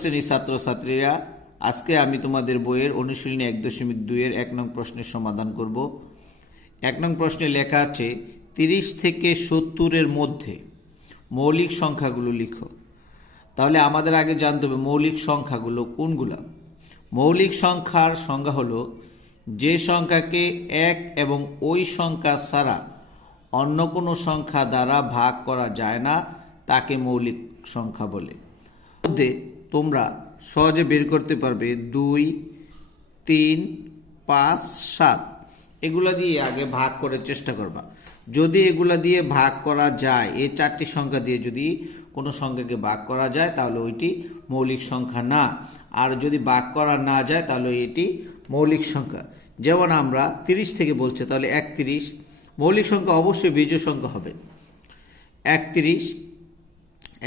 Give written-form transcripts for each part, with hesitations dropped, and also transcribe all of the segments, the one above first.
শ্রেণীর ছাত্রছাত্রীরা, আজকে আমি তোমাদের বইয়ের অনুশীলনী 1.2 এর 1 নং প্রশ্নের সমাধান করব। 1 নং প্রশ্নে লেখা আছে 30 থেকে 70 এর মধ্যে মৌলিক সংখ্যাগুলো লিখো। তাহলে আমাদের আগে জানতে হবে মৌলিক সংখ্যাগুলো কোনগুলা। মৌলিক সংখ্যার সংজ্ঞা হলো যে সংখ্যাকে এক এবং ওই সংখ্যা ছাড়া অন্য কোনো সংখ্যা দ্বারা ভাগ করা যায় না তাকে মৌলিক সংখ্যা বলে। মধ্যে তোমরা সহজে বের করতে পারবে 2, 3, 5, 7 এগুলা দিয়ে আগে ভাগ করার চেষ্টা করবা। যদি এগুলা দিয়ে ভাগ করা যায়, এই 4টি সংখ্যা দিয়ে যদি কোনো সংখ্যাকে ভাগ করা যায় তাহলে ওইটি মৌলিক সংখ্যা না। আর যদি ভাগ করা না যায় তাহলে এটি মৌলিক সংখ্যা। যেমন আমরা 30 থেকে বলছে, তাহলে 31 মৌলিক সংখ্যা অবশ্যই বিজোড় সংখ্যা হবে।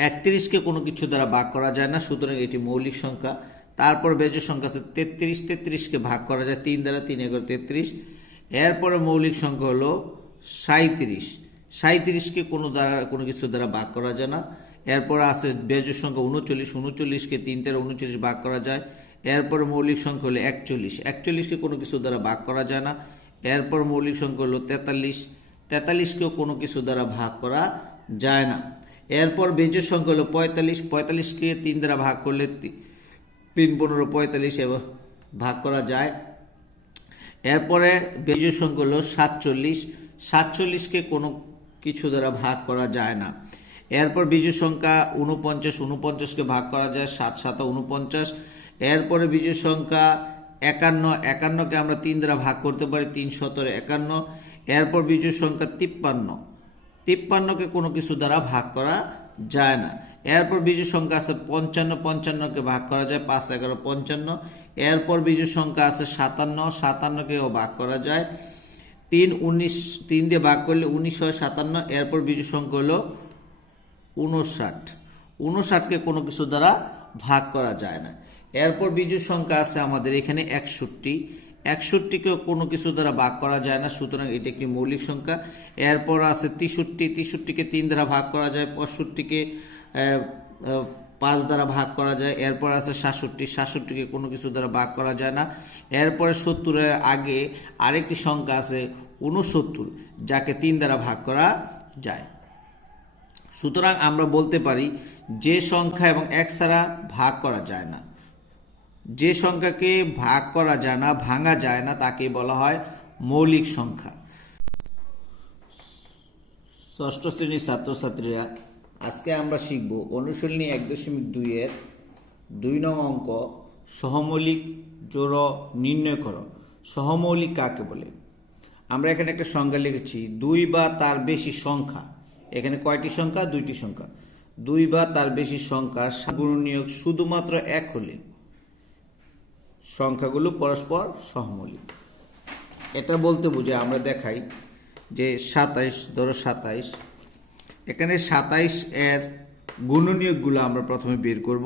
31কে কোনো কিছু দ্বারা ভাগ করা যায় না, সুতরাং এটি মৌলিক সংখ্যা। তারপর বেজোড় সংখ্যা আছে 33কে ভাগ করা যায় 3 দ্বারা, 3 × 33। এরপরে মৌলিক সংখ্যা হলো 37কে কোনো কিছু দ্বারা ভাগ করা যায় না। এরপর আছে বেজোড় সংখ্যা 39কে 3 দ্বারা 39 ভাগ করা যায়। এরপর মৌলিক সংখ্যা হলো 41কে কোনো কিছু দ্বারা ভাগ করা যায় না। এরপর মৌলিক সংখ্যা হলো 43কেও কোনো কিছু দ্বারা ভাগ করা যায় না। এরপর বেজোড় সংখ্যা হলো 45কে 3 দ্বারা ভাগ করলে 3 × 15 45 এবং ভাগ করা যায়। এরপরে বেজোড় সংখ্যা হলো 47কে কোনো কিছু দ্বারা ভাগ করা যায় না। এরপর বিজোড় সংখ্যা 49কে ভাগ করা যায় 7 × 7 = 49। এরপরে বিজোড় সংখ্যা 51কে আমরা 3 দ্বারা ভাগ করতে পারি 3 × 17 = 51। এরপর বিজোড় সংখ্যা 53কে কোনো কিছু দ্বারা ভাগ করা যায় না। এরপর বিজোড় সংখ্যা আছে 55কে ভাগ করা যায় 5 × 11 = 55। এরপর বিজোড় সংখ্যা আছে 57কেও ভাগ করা যায় 3 দিয়ে ভাগ করলে 19 হয় 57। এরপর বিজোড় সংখ্যা হলো 59কে কোনো কিছু দ্বারা ভাগ করা যায় না। এরপর বিজোড় সংখ্যা আছে আমাদের এখানে 61কেও কোনো কিছু দ্বারা ভাগ করা যায় না, সুতরাং এটি একটি মৌলিক সংখ্যা। এরপর আছে 63কে 3 দ্বারা ভাগ করা যায়, 65কে 5 দ্বারা ভাগ করা যায়। এরপর আছে 67কে কোনো কিছু দ্বারা ভাগ করা যায় না। এরপরে 70-এর আগে আরেকটি সংখ্যা আছে 69, যাকে 3 দ্বারা ভাগ করা যায়। সুতরাং আমরা বলতে পারি যে সংখ্যা এবং 1 ছাড়া ভাগ করা যায় না, যে সংখ্যাকে ভাগ করা যায় না, ভাঙা যায় না, তাকে বলা হয় মৌলিক সংখ্যা। ষষ্ঠ শ্রেণীর ছাত্রছাত্রীরা, আজকে আমরা শিখব অনুশীলনী 1.2 এর 2 নং অঙ্ক, সহমৌলিক জোড় নির্ণয় করো। সহমৌলিক কাকে বলে? আমরা এখানে একটা সংজ্ঞা লিখেছি, 2 বা তার বেশি সংখ্যা। এখানে কয়টি সংখ্যা? 2টি সংখ্যা। 2 বা তার বেশি সংখ্যার গুণনীয়ক শুধুমাত্র 1 হলে সংখ্যাগুলো পরস্পর সহমৌলিক। এটা বলতে বুঝে আমরা দেখাই যে 27, ধরো 27, এখানে 27 এর গুণনীয়কগুলো আমরা প্রথমে বের করব।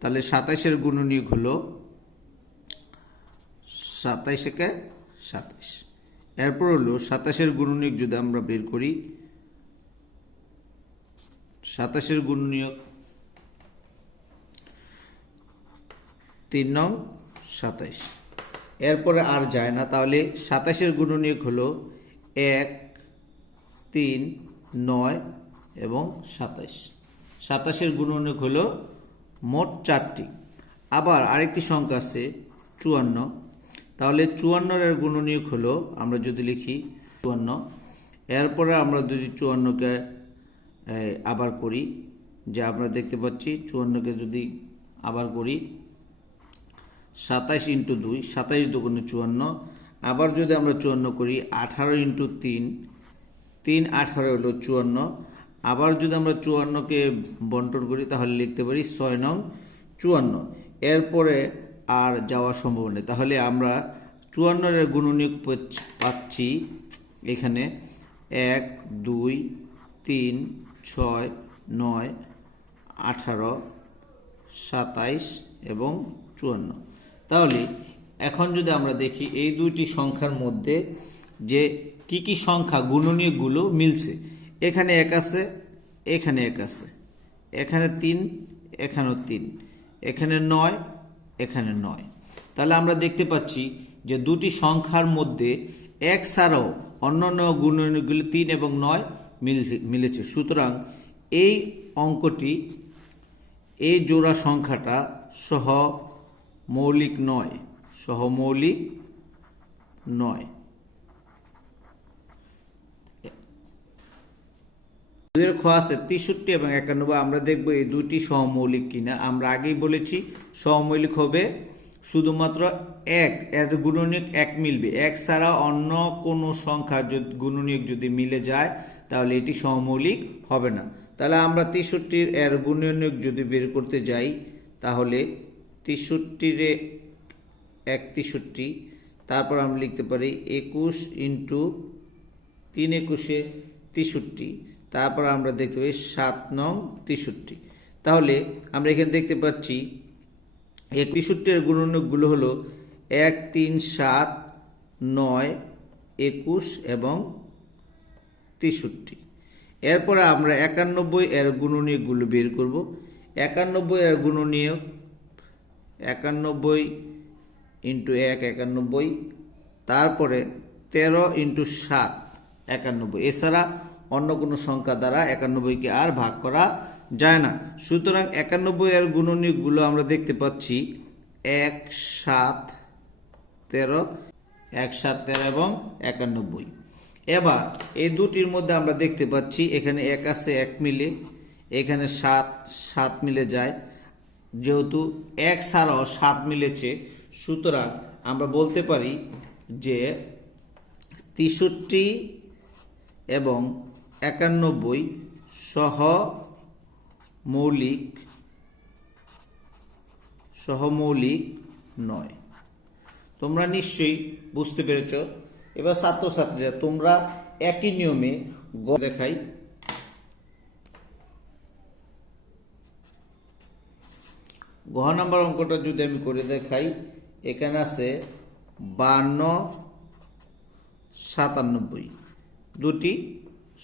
তাহলে 27 এর গুণনীয়ক হলো 27 × 27। এরপর হলো 27 এর গুণনীয়ক যদি আমরা বের করি, 27 এর গুণনীয়ক 3 নং 27। এরপরে আর যায় না, তাহলে 27 এর গুণনীয়ক হলো 1, 3, 9 এবং 27। 27 এর গুণনীয়ক হলো মোট 4টি। আবার আরেকটি সংখ্যা আছে 54, তাহলে 54 এর গুণনীয়ক হলো, আমরা যদি লিখি 54, এরপরে আমরা যদি 54কে আবার করি, যে আমরা দেখতে পাচ্ছি 54কে যদি আবার করি 27 × 2, 27 × 2 = 54। আবার যদি আমরা 54 করি 18 × 3, 3 × 18 হলো 54। আবার যদি আমরা 54কে বন্টন করি তাহলে লিখতে পারি 6 নং 54। এরপরে আর যাওয়া সম্ভব নেই। তাহলে আমরা 54 এর গুণনীয়ক পাচ্ছি এখানে 1, 2, 3, 6, 9, 18, 27 এবং 54। তাহলে এখন যদি আমরা দেখি এই দুইটি সংখ্যার মধ্যে যে কি সংখ্যা গুণনীয়কগুলো মিলছে, এখানে 1 আছে, এখানে 1 আছে, এখানে 3, এখানেও 3, এখানে 9, এখানে 9। তাহলে আমরা দেখতে পাচ্ছি যে দুটি সংখ্যার মধ্যে এক ছাড়াও অন্যান্য গুণনীয়কগুলি 3 এবং 9 মিলেছে। সুতরাং এই অঙ্কটি, এই জোড়া সংখ্যাটা সহমৌলিক নয়, সহমৌলিক নয়। দুইয়ের খ আছে 63 এবং 91। আমরা দেখব এই দুটি সহমৌলিক কিনা। আমরা আগেই বলেছি সহমৌলিক হবে শুধুমাত্র এক, এর গুণনীয়ক এক মিলবে। এক ছাড়া অন্য কোনো সংখ্যা গুণনীয়ক যদি মিলে যায় তাহলে এটি সহমৌলিক হবে না। তাহলে আমরা 63 এর গুণনীয়ক যদি বের করতে যাই তাহলে 63 1 63, তারপর আমরা লিখতে পারি 21 ইন্টু 3 21 63, তারপর আমরা দেখতে পাই 7 নং 63। তাহলে আমরা এখানে দেখতে পাচ্ছি 63 এর গুণনীয়কগুলো হলো 1 3 7 9 21 এবং 63। এরপরে আমরা 91 এর গুণনীয়কগুলো বের করব। 91 এর গুণনীয়ক 91 ইন্টু 1 91, তারপরে 13 ইন্টু 7 91। এছাড়া অন্য কোনো সংখ্যা দ্বারা 91কে আর ভাগ করা যায় না। সুতরাং 91 এর গুণনীয়কগুলো আমরা দেখতে পাচ্ছি 1 7 13, 1 7 13 এবং 91। এবার এই দুটির মধ্যে আমরা দেখতে পাচ্ছি এখানে 1 আছে, 1 মিলে, এখানে 7 7 মিলে যায়। যেহেতু 1 ছাড়াও 7 মিলেছে, সুতরাং আমরা বলতে পারি যে 63 এবং 91 সহমৌলিক নয়। তোমরা নিশ্চয়ই বুঝতে পেরেছ। এবার ছাত্রছাত্রীরা তোমরা একই নিয়মে দেখাই। গ নাম্বার অঙ্কটা যদি আমি করে দেখাই, এখানে আছে 52 97। দুটি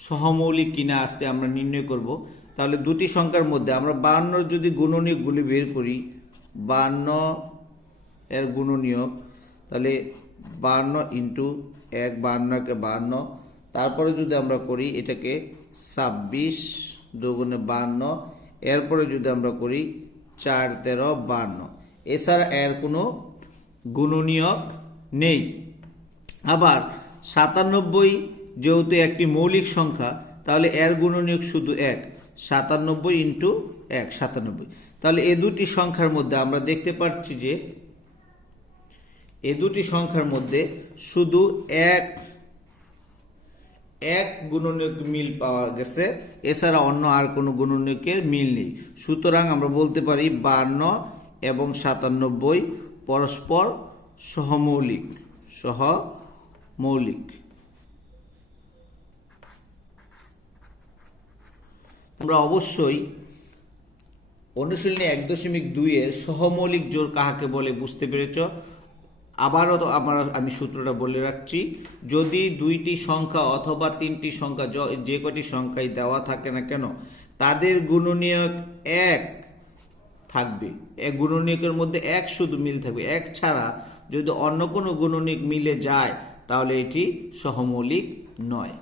সহমৌলিক কিনা আজকে আমরা নির্ণয় করব। তাহলে দুটি সংখ্যার মধ্যে আমরা 52 যদি গুণনীয়কগুলি বের করি, 52 এর গুণনীয়ক, তাহলে 52 ইন্টু 1 52 52, তারপরে যদি আমরা করি এটাকে 26 দুগুণে 52, এরপরে যদি আমরা করি 4 13 52। এছাড়া এর কোনো গুণনীয়ক নেই। আবার 97 যেহেতু একটি মৌলিক সংখ্যা, তাহলে এর গুণনীয়ক শুধু 1, 97 ইন্টু 1 97। তাহলে এই দুটি সংখ্যার মধ্যে আমরা দেখতে পাচ্ছি যে এই দুটি সংখ্যার মধ্যে শুধু এক গুণনীয়ক মিল পাওয়া গেছে, এছাড়া অন্য আর কোনো গুণনীয়কের মিল নেই। সুতরাং আমরা বলতে পারি 52 এবং 97 পরস্পর সহমৌলিক। তোমরা অবশ্যই অনুশীলনী 1.2 এর সহমৌলিক জোড় কাহাকে বলে বুঝতে পেরেছ। আবারও আমি সূত্রটা বলে রাখছি। যদি দুইটি সংখ্যা অথবা তিনটি সংখ্যা, যে কটি সংখ্যাই দেওয়া থাকে না কেন, তাদের গুণনীয়ক 1 থাকবে। এক গুণনীয়কের মধ্যে 1 শুধু মিল থাকবে। 1 ছাড়া যদি অন্য কোনো গুণনীয়ক মিলে যায় তাহলে এটি সহমৌলিক নয়।